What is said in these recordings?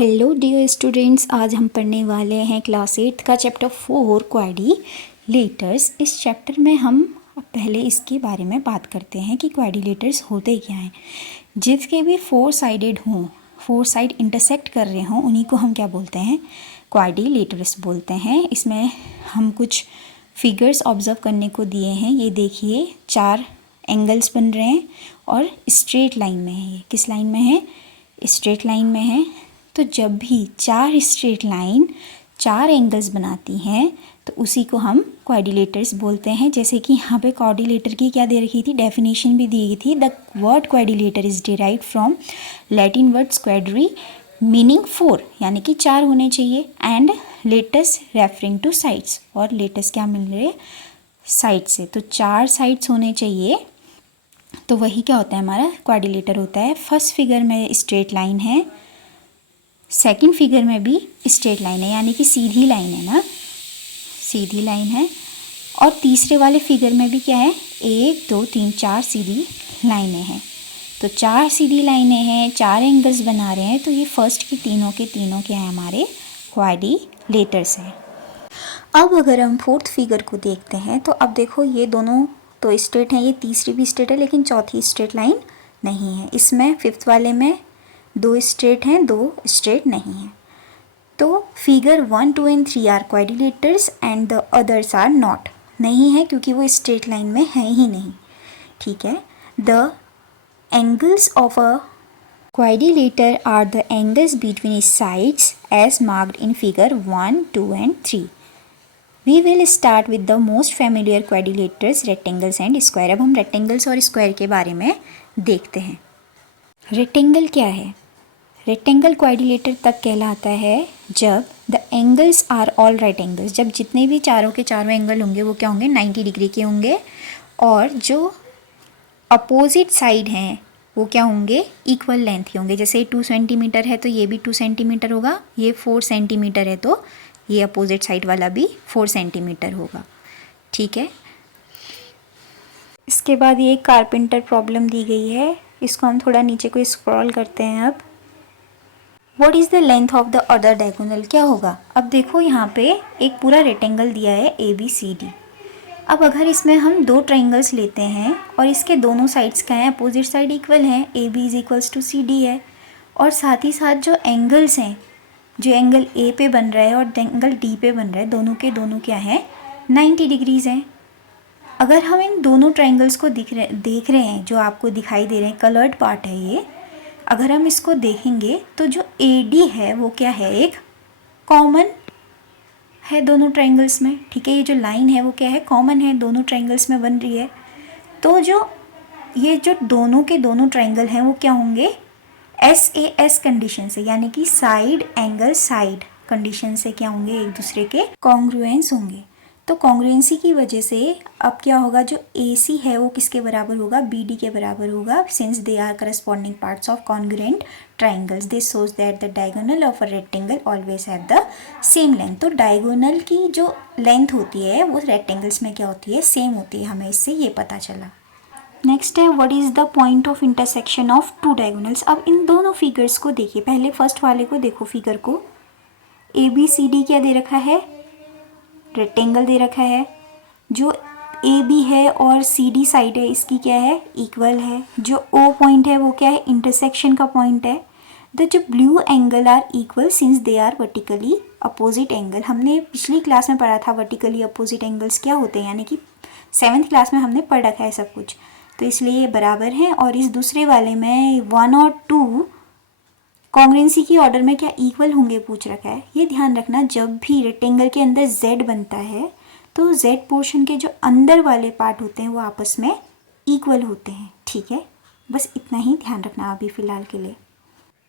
Hello dear students, आज हम पढ़ने वाले हैं क्लास 8 का चैप्टर 4 क्वाड्रिलेटर्स। इस चैप्टर में हम पहले इसके बारे में बात करते हैं कि क्वाड्रिलेटर्स होते क्या हैं। जिसके भी फोर साइडेड हों, फोर साइड इंटरसेक्ट कर रहे हों, उन्हीं को हम क्या बोलते हैं, क्वाड्रिलेटर्स बोलते हैं। इसमें हम कुछ फिगर्स ऑब्जर्व करने को दिए हैं। ये देखिए, 4 एंगल्स बन रहे हैं और स्ट्रेट लाइन में है। ये किस लाइन में है? स्ट्रेट लाइन में है। तो जब भी 4 स्ट्रेट लाइन 4 एंगल्स बनाती हैं तो उसी को हम क्वाड्रिलेटर्स बोलते हैं। जैसे कि यहाँ पे क्वाड्रिलेटर की क्या दे रखी थी, डेफिनेशन भी दी गई थी। The word quadrilateral is derived from Latin word quadri meaning 4, यानी कि 4 होने चाहिए, and latus referring to sides, और लेटस क्या मिल रहे, साइड से। तो 4 साइड्स होने चाहिए, तो वही क्या होता है, हमारा क्वाड्रिलेटर होता है। फर्स्ट फिगर में स्ट्रेट लाइन है, सेकंड फिगर में भी स्ट्रेट लाइन है, यानी कि सीधी लाइन है ना, सीधी लाइन है। और तीसरे वाले फिगर में भी क्या है, 1 2 3 4 सीधी लाइनें हैं। तो 4 सीधी लाइनें हैं, 4 एंगल्स बना रहे हैं, तो ये फर्स्ट के तीनों क्या है, हमारे क्वाड्रिलेटर्स हैं। अब अगर हम फोर्थ फिगर को देखते हैं तो अब देखो, ये दोनों तो स्ट्रेट हैं, ये तीसरी भी स्ट्रेट है, लेकिन चौथी स्ट्रेट लाइन नहीं है। इसमें फिफ्थ वाले में 2 स्ट्रेट हैं, 2 स्ट्रेट नहीं हैं। तो figure 1 2 and 3 are quadrilaterals and the others are not, नहीं है क्योंकि वो स्ट्रेट लाइन में है ही नहीं। ठीक है। The angles of a quadrilateral are the angles between its sides as marked in figure 1 2 and 3। We will start with the most familiar quadrilaterals, rectangles and square. अब हम रेक्टेंगल्स और स्क्वायर के बारे में देखते हैं। रेक्टेंगल क्या है? रेक्टेंगल क्वाड्रिलेटर तब कहलाता है जब the angles are all right angles, जब जितने भी चारों के चारों एंगल होंगे वो क्या होंगे, 90 डिग्री के होंगे, और जो अपोजिट साइड हैं वो क्या होंगे, इक्वल लेंथ के होंगे। जैसे 2 सेंटीमीटर है तो ये भी 2 सेंटीमीटर होगा, ये 4 सेंटीमीटर है तो ये अपोजिट साइड वाला भी 4 सेंटीमीटर होगा। ठीक है। इसके बाद ये कारपेंटर प्रॉब्लम दी गई है, इसको हम थोड़ा नीचे को स्क्रॉल करते हैं। अब what is the length of the other diagonal, क्या होगा? अब देखो, यहाँ पे एक पूरा रेक्टेंगल दिया है ABCD। अब अगर इसमें हम 2 ट्राइंगल्स लेते हैं और इसके दोनों साइड्स क्या हैं, अपोजिट साइड इक्वल हैं, AB is equals to CD है, और साथ ही साथ जो एंगल्स हैं, जो एंगल A पे बन रहा है और एंगल D पे बन रहा है, दोनों के दोनों क्या है, 90 डिग्रीज हैं। अगर हम इन दोनों ट्राइंगल्स को देख रहे हैं, जो आपको दिखाई दे रहे हैं, कलर्ड पार्ट है ये, अगर हम इसको देखेंगे तो जो AD है वो क्या है, एक कॉमन है दोनों ट्राइंगल्स में। ठीक है, ये जो लाइन है वो क्या है, कॉमन है, दोनों ट्राइंगल्स में बन रही है। तो जो ये जो दोनों के दोनों ट्राइंगल हैं वो क्या होंगे, SAS कंडीशन से, यानी कि साइड एंगल साइड कंडीशन से क्या होंगे, एक दूसरे के कॉन्ग्रुएंस होंगे। तो कॉन्ग्रुएंसी की वजह से अब क्या होगा, जो AC है वो किसके बराबर होगा, BD के बराबर होगा, since they are corresponding parts of congruent triangles. This shows that the diagonal of a rectangle always have the same length. तो डायगोनल की जो लेंथ होती है वो रेक्टेंगल्स में क्या होती है, सेम होती है। हमें इससे ये पता चला। नेक्स्ट है, what is the point of intersection of 2 diagonals. अब इन दोनों फिगर्स को देखिए, पहले फर्स्ट वाले को देखो, फिगर को ABCD क्या दे रखा है, रेक्टेंगल दे रखा है। जो AB है और CD साइड है इसकी क्या है, इक्वल है। जो O पॉइंट है वो क्या है, इंटरसेक्शन का पॉइंट है। द जो blue angle are equal since they are vertically opposite angle. हमने पिछली क्लास में पढ़ा था वर्टिकली अपोजिट एंगल्स क्या होते हैं, यानी कि 7th क्लास में हमने पढ़ रखा है सब कुछ, तो इसलिए ये बराबर हैं। और इस दूसरे वाले में 1 और 2 कॉन्ग्रुएंसी की ऑर्डर में क्या इक्वल होंगे पूछ रखा है। ये ध्यान रखना, जब भी रेक्टेंगल के अंदर Z बनता है तो Z पोर्शन के जो अंदर वाले पार्ट होते हैं वो आपस में इक्वल होते हैं। ठीक है, बस इतना ही ध्यान रखना अभी फ़िलहाल के लिए।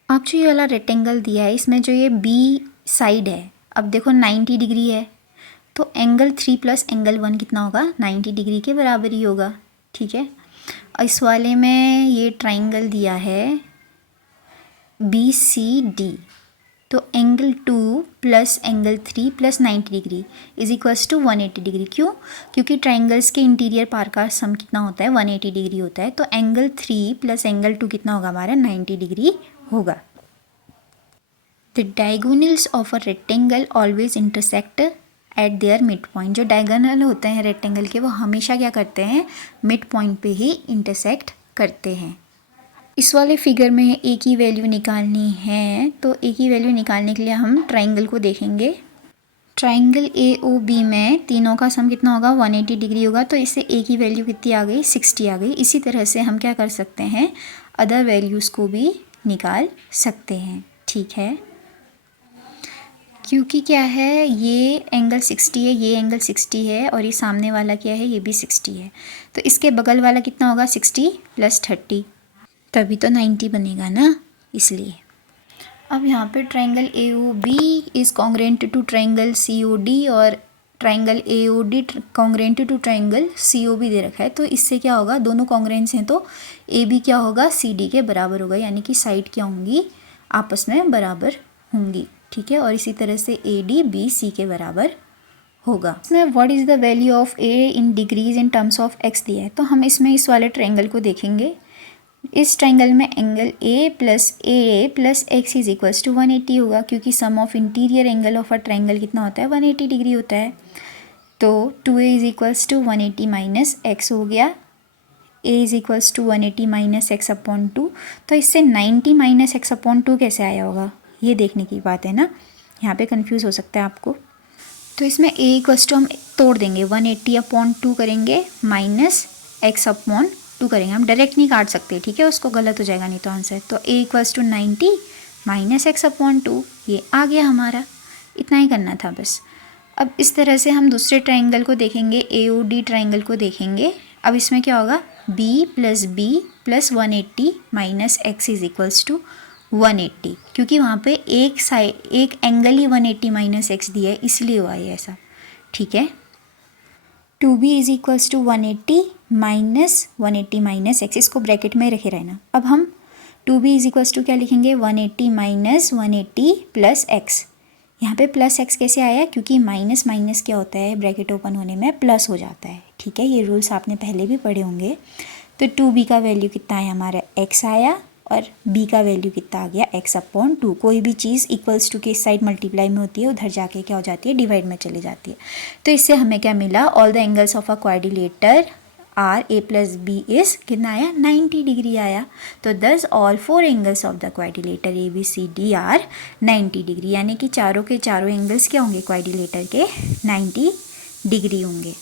अब जो ये वाला रेक्टेंगल दिया है, इसमें जो ये B साइड है, अब देखो 90 डिग्री है, तो एंगल 3 प्लस एंगल 1 कितना होगा, 90 डिग्री के बराबर ही होगा। ठीक है। और इस वाले में ये ट्राइंगल दिया है BCD, तो angle 2 plus angle 3 plus 90 degree is equals to 180 degree. क्यों? क्योंकि ट्राइंगल्स के इंटीरियर पार्ट का सम कितना होता है, 180 डिग्री होता है। तो एंगल 3 प्लस एंगल 2 कितना होगा हमारा, 90 डिग्री होगा। The diagonals of a rectangle always intersect at there mid point. जो डायगोनल होते हैं रेक्टेंगल के वो हमेशा क्या करते हैं, मिड पॉइंट पे ही इंटरसेक्ट करते हैं। इस वाले फिगर में ए की वैल्यू निकालनी है, तो ए की वैल्यू निकालने के लिए हम ट्राइंगल को देखेंगे। ट्राइंगल ए ओ बी में तीनों का सम कितना होगा, 180 डिग्री होगा, तो इससे ए की वैल्यू कितनी आ गई, 60 आ गई। इसी तरह से हम क्या कर सकते हैं, अदर वैल्यूज़ को भी निकाल सकते हैं। ठीक है, क्योंकि क्या है, ये एंगल 60 है, ये एंगल 60 है, और ये सामने वाला क्या है, ये भी 60 है, तो इसके बगल वाला कितना होगा, 60 + 30, तभी तो 90 बनेगा ना, इसलिए। अब यहाँ पे triangle A O B is congruent to triangle C O D, और triangle A O D congruent to triangle C O B दे रखा है, तो इससे क्या होगा, दोनों कॉन्ग्रेंट्स हैं तो ए बी क्या होगा, सी डी के बराबर होगा, यानी कि साइड क्या होंगी, आपस में बराबर होंगी। ठीक है, और इसी तरह से ए डी बी सी के बराबर होगा। इसमें what is the value of A in degrees in terms of x दिया है, तो हम इसमें इस वाले ट्राइंगल को देखेंगे। इस ट्राइंगल में angle A plus X is equals to 180 होगा, क्योंकि sum of interior angle of a triangle कितना होता है, 180 डिग्री होता है। तो 2a is equals to 180 minus X हो गया, a is equals to 180 minus X upon 2। तो इससे 90 माइनस एक्स अपॉन 2 कैसे आया होगा, ये देखने की बात है ना, यहाँ पे कंफ्यूज हो सकता है आपको। तो इसमें a इक्वल्स टू हम तोड़ देंगे, 180 अपॉन 2 करेंगे माइनस एक्स अपॉन 2 करेंगे, हम डायरेक्ट नहीं काट सकते, ठीक है, उसको गलत हो जाएगा नहीं तो आंसर। तो a equals to 90 minus X upon 2, ये आ गया हमारा, इतना ही करना था बस। अब इस तरह से हम दूसरे ट्राइंगल को देखेंगे, ए ओ डी ट्राइंगल को देखेंगे। अब इसमें क्या होगा, b plus 180 minus X is equals to 180, क्योंकि वहाँ पे एक एंगल ही 180 माइनस एक्स दिया है, इसलिए हुआ है ऐसा। ठीक है, 2b is equals to 180 minus 180 minus X, इसको ब्रैकेट में रखे रहना। अब हम 2b इज इक्वल्स टू क्या लिखेंगे, 180 माइनस 180 प्लस एक्स। यहाँ पे प्लस एक्स कैसे आया, क्योंकि माइनस माइनस क्या होता है, ब्रैकेट ओपन होने में प्लस हो जाता है। ठीक है, ये रूल्स आपने पहले भी पढ़े होंगे। तो 2b का वैल्यू कितना आया हमारा, x आया, और b का वैल्यू कितना आ गया, x अपॉन 2। कोई भी चीज़ इक्वल्स टू के इस साइड मल्टीप्लाई में होती है, उधर जाके क्या हो जाती है, डिवाइड में चली जाती है। तो इससे हमें क्या मिला, all the angles of a quadrilateral are A plus B is कितना आया, 90 डिग्री आया। तो thus all 4 angles of the quadrilateral A B C D are 90 degree, यानी कि चारों के चारों एंगल्स क्या होंगे, क्वाड्रिलेटर के 90 डिग्री होंगे।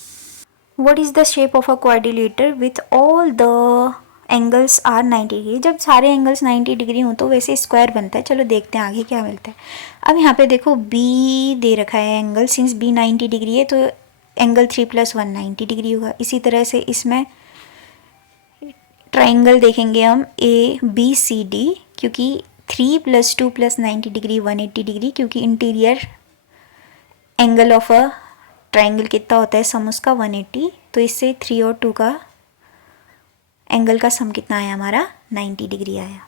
What is the shape of a quadrilateral with all the angles are 90 degree. जब सारे एंगल्स 90 डिग्री हों तो वैसे स्क्वायर बनता है। चलो देखते हैं आगे क्या मिलता है। अब यहाँ पे देखो b दे रखा है एंगल, सिंस b 90 डिग्री है तो एंगल 3 + 1 90 डिग्री होगा। इसी तरह से इसमें ट्राइंगल देखेंगे हम ए बी सी डी, क्योंकि 3 + 2 + 90 डिग्री 180 डिग्री, क्योंकि interior angle of a triangle कितना होता है, सम उसका 180, तो इससे 3 और 2 का एंगल का सम कितना आया हमारा, 90 डिग्री आया।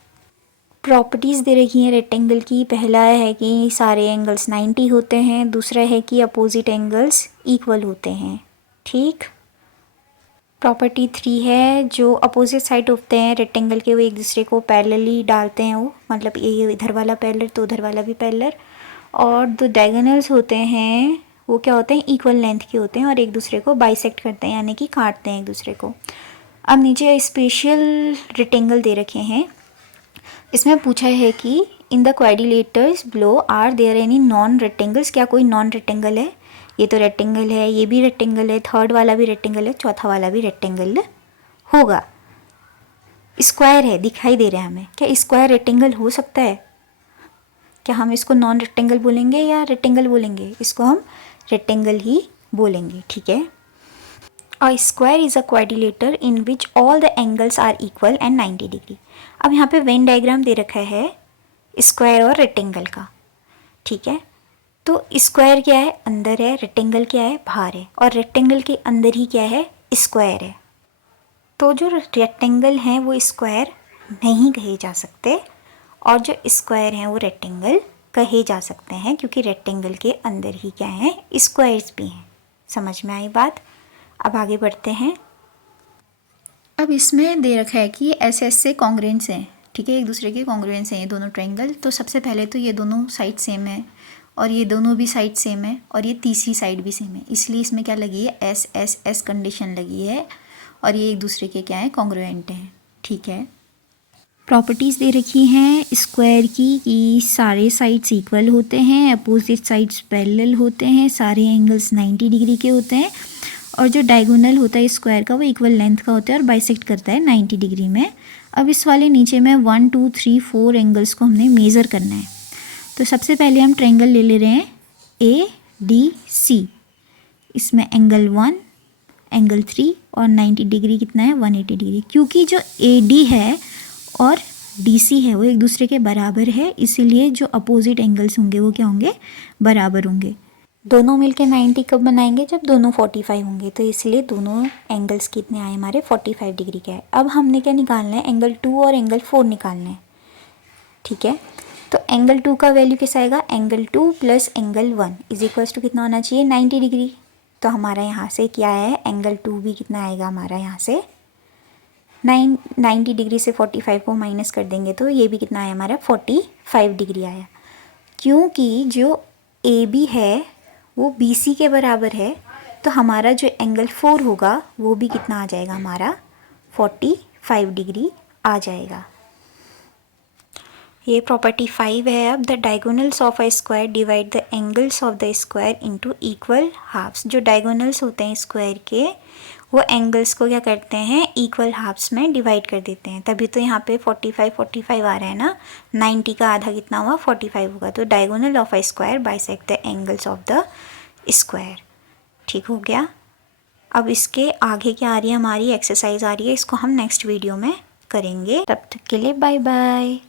प्रॉपर्टीज़ दे रखी हैं रेक्टेंगल की। पहला है कि सारे एंगल्स 90 होते हैं, दूसरा है कि अपोजिट एंगल्स इक्वल होते हैं। ठीक, प्रॉपर्टी 3 है जो अपोजिट साइड होते हैं रेक्टेंगल के, वो एक दूसरे को पैरेलली डालते हैं, वो मतलब ये इधर वाला पैरेलल तो उधर वाला भी पैरेलल। और जो डायगोनल्स होते हैं वो क्या होते हैं, इक्वल लेंथ के होते हैं और एक दूसरे को बाइसेक्ट करते हैं, यानी कि काटते हैं एक दूसरे को। अब नीचे स्पेशल रेक्टेंगल दे रखे हैं। इसमें पूछा है कि in the quadrilaterals below are there any non rectangles, क्या कोई नॉन रेक्टेंगल है। ये तो रेक्टेंगल है, ये भी रेक्टेंगल है, थर्ड वाला भी रेक्टेंगल है, चौथा वाला भी रेक्टेंगल होगा। स्क्वायर है, दिखाई दे रहा है हमें, क्या स्क्वायर रेक्टेंगल हो सकता है। क्या हम इसको नॉन रेक्टेंगल बोलेंगे या रेक्टेंगल बोलेंगे, इसको हम रेक्टेंगल ही बोलेंगे। ठीक है, A square is a quadrilateral in which all the angles are equal and 90 degree. अब यहाँ पे वेन डायग्राम दे रखा है स्क्वायर और रेक्टेंगल का। ठीक है, तो स्क्वायर क्या है, अंदर है, रेक्टेंगल क्या है, बाहर है, और रेक्टेंगल के अंदर ही क्या है, स्क्वायर है। तो जो रेक्टेंगल हैं वो स्क्वायर नहीं कहे जा सकते, और जो स्क्वायर हैं वो रेक्टेंगल कहे जा सकते हैं, क्योंकि रेक्टेंगल के अंदर ही क्या है, स्क्वायर्स भी हैं। समझ में आई बात। अब आगे बढ़ते हैं। अब इसमें दे रखा है कि ये एस एस से कॉन्ग्रेंट्स हैं, ठीक है, एक दूसरे के कॉन्ग्रुएंस हैं ये दोनों ट्रायंगल। तो सबसे पहले तो ये दोनों साइड सेम है और ये दोनों भी साइड सेम है और ये तीसरी साइड भी सेम है, इसलिए इसमें क्या लगी है, एस एस एस कंडीशन लगी है और ये एक दूसरे के क्या है, कॉन्ग्रुएंट हैं। ठीक है, प्रॉपर्टीज़ दे रखी हैं स्क्वायर की कि सारे साइड्स इक्वल होते हैं, अपोजिट साइड्स पैरेलल होते हैं, सारे एंगल्स 90 डिग्री के होते हैं और जो डायगोनल होता है स्क्वायर का वो इक्वल लेंथ का होता है और बाइसेक्ट करता है 90 डिग्री में। अब इस वाले नीचे में 1 2 3 4 एंगल्स को हमने मेज़र करना है। तो सबसे पहले हम ट्रायंगल ले रहे हैं ADC। इसमें एंगल 1, एंगल 3 और 90 डिग्री कितना है, 180 डिग्री। क्योंकि जो AD है और DC है वो एक दूसरे के बराबर है, इसीलिए जो अपोजिट एंगल्स होंगे वो क्या होंगे, बराबर होंगे। दोनों मिलके 90 कब बनाएंगे, जब दोनों 45 होंगे। तो इसलिए दोनों एंगल्स कितने आए हमारे, 45 डिग्री के आए। अब हमने क्या निकालना है, एंगल 2 और एंगल 4 निकालना है। ठीक है, तो एंगल 2 का वैल्यू कैसा आएगा, angle 2 plus angle 1 is equals to कितना होना चाहिए, 90 डिग्री। तो हमारा यहाँ से क्या है, एंगल 2 भी कितना आएगा हमारा यहाँ से 90 डिग्री से 45 को माइनस कर देंगे तो ये भी कितना आया हमारा, 45 डिग्री आया। क्योंकि जो AB है वो BC के बराबर है, तो हमारा जो एंगल 4 होगा वो भी कितना आ जाएगा हमारा, 45 डिग्री आ जाएगा। ये प्रॉपर्टी 5 है। अब the diagonals of a square divide the angles of the square into equal halves. जो डायगोनल्स होते हैं स्क्वायर के वो एंगल्स को क्या करते हैं, इक्वल हाफ्स में डिवाइड कर देते हैं। तभी तो यहाँ पे 45 आ रहा है ना, 90 का आधा कितना हुआ, 45 होगा। तो diagonal of a square bisect the angles of the square. ठीक हो गया। अब इसके आगे क्या आ रही है, हमारी एक्सरसाइज आ रही है, इसको हम नेक्स्ट वीडियो में करेंगे। तब तक के लिए बाय बाय।